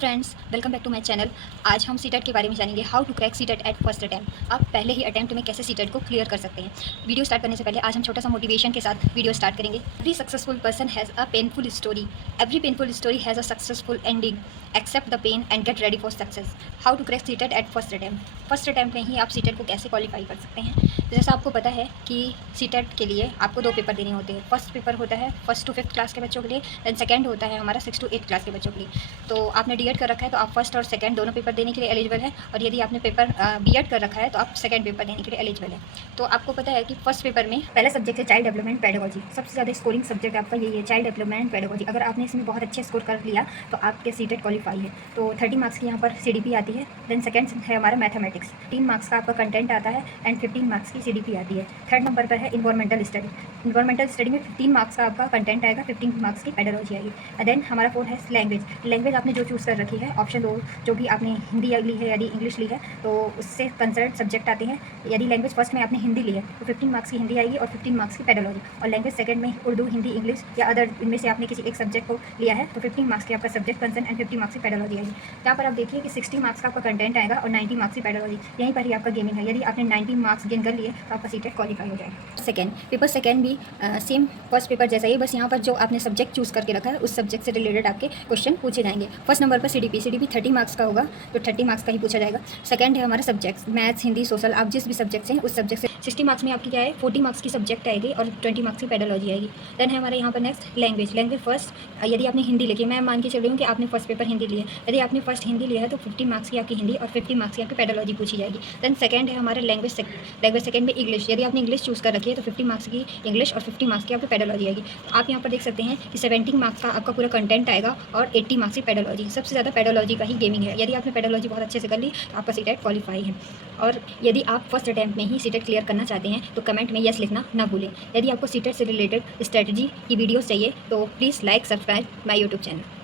Friends, welcome back to my channel. आज हम CTET के बारे में जानेंगे, how to crack CTET at first attempt. आप पहले ही अटैम्प्ट में कैसे सीटेट को क्लियर कर सकते हैं। वीडियो स्टार्ट करने से पहले आज हम छोटा सा मोटिवेशन के साथ वीडियो स्टार्ट करेंगे। Every successful person has a painful story, every painful story has a successful ending, except the pain and get ready for success. How to crack CTET at first attempt. First attempt में ही आप CTET को कैसे qualify कर सकते हैं। जैसा आपको पता है कि सीटेट के लिए आपको 2 पेपर देने होते हैं। फर्स्ट पेपर होता है 1st to 5th क्लास के बच्चों के लिए, देन सेकंड होता है हमारा 6th to 8th क्लास के बच्चों के लिए। तो आपने डीएड कर रखा है तो आप फर्स्ट और सेकंड दोनों पेपर देने के लिए एलिजिबल है, और यदि आपने पेपर बीएड कर रखा है तो आप सेकंड पेपर देने के लिए एलिजिबल है। तो आपको पता है कि फर्स्ट पेपर में पहला सब्जेक्ट है चाइल्ड डेवलपमेंट पेडागोजी। सबसे ज़्यादा स्कोरिंग सब्जेक्ट आपका यही है, चाइल्ड डेवलपमेंट पेडागोजी। अगर आपने इसमें बहुत अच्छे स्कोर कर लिया तो आपके सीटेट क्वालिफाई है। तो 30 मार्क्स की यहाँ पर सीडीपी आती है। देन सेकंड है हमारा मैथमेटिक्स, 3 मार्क्स का आपका कंटेंट आता है एंड 15 मार्क्स की सीडीपी आती है। थर्ड नंबर पर है इन्वायरमेंटल स्टडी। इन्वायरमेंटल स्टडी में 15 मार्क्स का आपका कंटेंट आएगा, 15 मार्क्स की पेडागोजी आएगी। देन हमारा फोर्थ है लैंग्वेज। लैंग्वेज आपने जो चूज़ कर रखी है, ऑप्शन 2 जो भी आपने हिंदी ली है, यदि इंग्लिश ली है तो उससे कंसर्न सब्जेक्ट आते हैं। यदि लैंग्वेज फर्स्ट में आपने हिंदी ली है तो 15 मार्क्स की हिंदी आएगी और 15 मार्क्स की पेडागोजी। और लैंग्वेज सेकंड में उर्दू, हिंदी, इंग्लिश या अदर इनमें से आपने किसी एक सब्जेक्ट को लिया है तो 15 मार्क्स की आपका सब्जेक्ट कंसर्न एंड 50 मार्क्स की पेडागोजी आएगी। यहाँ पर आप देखिए कि 60 मार्क्स का आपका कंटेंट आएगा और 90 मार्क्स की पेडागोजी। यहीं पर ही आपका गेमिंग है। यदि आपने 90 मार्क्स गेन कर लिए तो आपका सीटेट क्वालिफाई हो जाएगा। पेपर सेकंड भी सेम फर्स्ट पेपर जैसा ही, बस यहाँ पर जो आपने सब्जेक्ट चूज़ करके रखा है उस सब्जेक्ट से रिलेटेड आपके क्वेश्चन पूछे जाएंगे। फर्स्ट नंबर पर सीडीपी 30 मार्क्स का होगा तो 30 मार्क्स का ही पूछा जाएगा। सेकंड है हमारे सब्जेक्ट्स, मैथ्स, हिंदी, सोशल, आप जिस भी सब्जेक्ट से हैं उस सब्जेक्ट से 60 मार्क्स में आपकी क्या है 40 मार्क्स की सब्जेक्ट आएगी और 20 मार्क्स की पेडालॉजी आएगी। देन है हमारे यहाँ पर नेक्स्ट लैंग्वेज। लैंग्वेज फर्स्ट यदि आपने हिंदी लिखी, मैं मान के चल रही हूँ कि आपने फर्स्ट पेपर हिंदी लिया, यदि आपने फर्स्ट हिंदी लिया है तो 50 मार्क्स की आपकी हिंदी और 50 मार्क्स की आपकी पेडालॉजी पूछी जाएगी। देन सेकंड है हमारे लैंग्वेज सेकंड में इंग्लिश। यदि आपने इंग्लिश चूज़ कर रखी है तो 50 मार्क्स की इंग्लिश और 50 मार्क्स की आपकी पेडालॉजी आएगी। तो आप यहाँ पर देख सकते हैं कि 17 मार्क्स का आपका पूरा कंटेंट आएगा और 80 मार्क्स की पेडालॉजी। सबसे ज़्यादा पेडालॉजी का ही गेमिंग है। यदि आपने पेडालॉजी बहुत अच्छे से कर ली तो आपका सीटेट क्वालिफाई है। और यदि आप फर्स्ट अटैम्प्ट में ही सीटेट क्लियर करना चाहते हैं तो कमेंट में यस लिखना ना भूलें। यदि आपको सीटेट से रिलेटेड स्ट्रेटजी की वीडियोस चाहिए तो please like subscribe my YouTube channel.